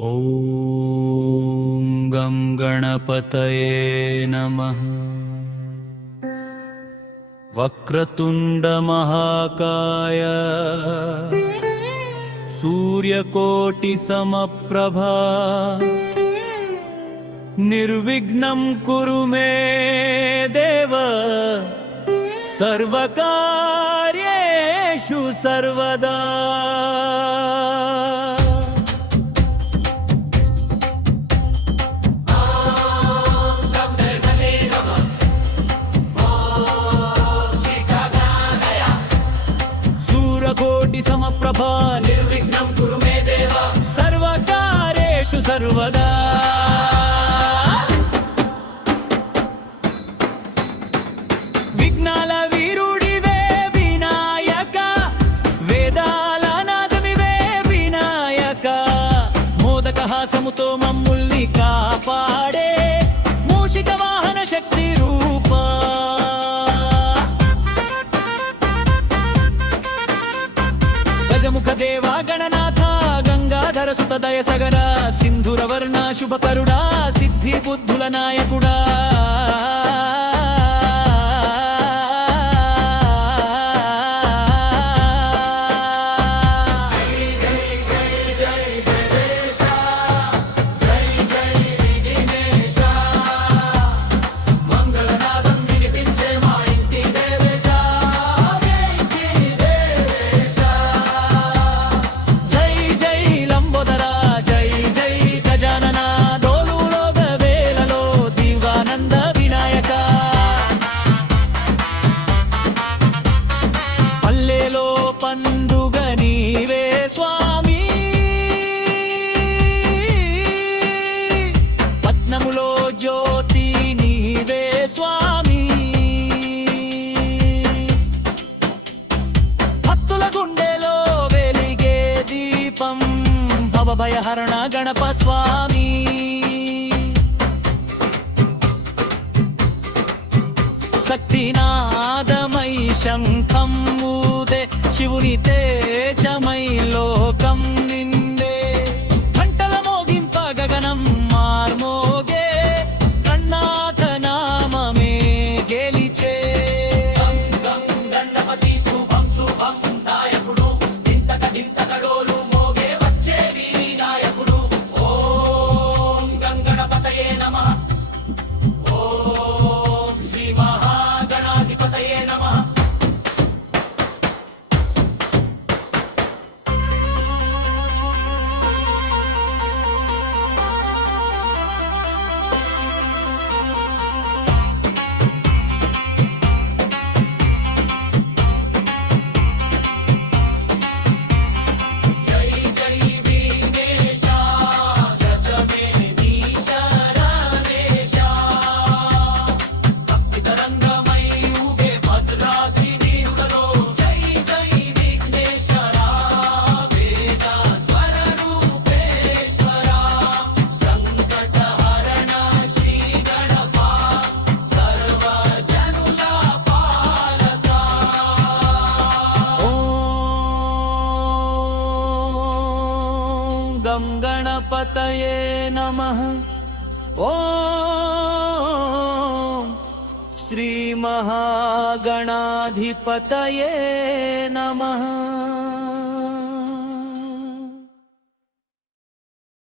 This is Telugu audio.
ॐ गं गणपतये नमः। वक्रतुण्डमहाकाय सूर्यकोटिसमप्रभा निर्विघ्नं कुरु मे देव सर्वकार्येषु सर्वदा। सूर्यकोटि समप्रभा निर्विघ्नं कुरु मे देव सर्वकार्येषु सर्वदा। విఘ్నాల వీరుడివే వినాయక, వేదాల నాదమివే వినాయక, మోదక హాసముతో మమ్ముల్ని కాపాడే మూషిక వాహన శక్తి రూపా. గజముఖ దేవా గణనాథ గంగాధర సుత దయ సగర సింధుర వర్ణ శుభకరుడా సిద్ధి బుద్ధుల నాయకుడా. పండుగ నీవే స్వామి, పట్నములో జ్యోతి నీవే స్వామి, భక్తుల గుండెలో వెలిగే దీపం భవభయహరణ గణప స్వామి. శక్తినాదమై శంఖం ఊదే శివుని తేజమై లోకం నిండే, గంటల మోగింప గగనం మార్మోగే గణనాథ నామమే గెలిచే. గణపతి శుభం శుభం నాయకుడు దింతక దింతక డోలు మోగే వచ్చే వినాయకుడు. ఓం గణపతయే నమః, ఓం శ్రీ మహాగణాధిపతయే నమః. గం గణపతయే నమః. ఓం శ్రీ మహాగణాధిపతయే నమః.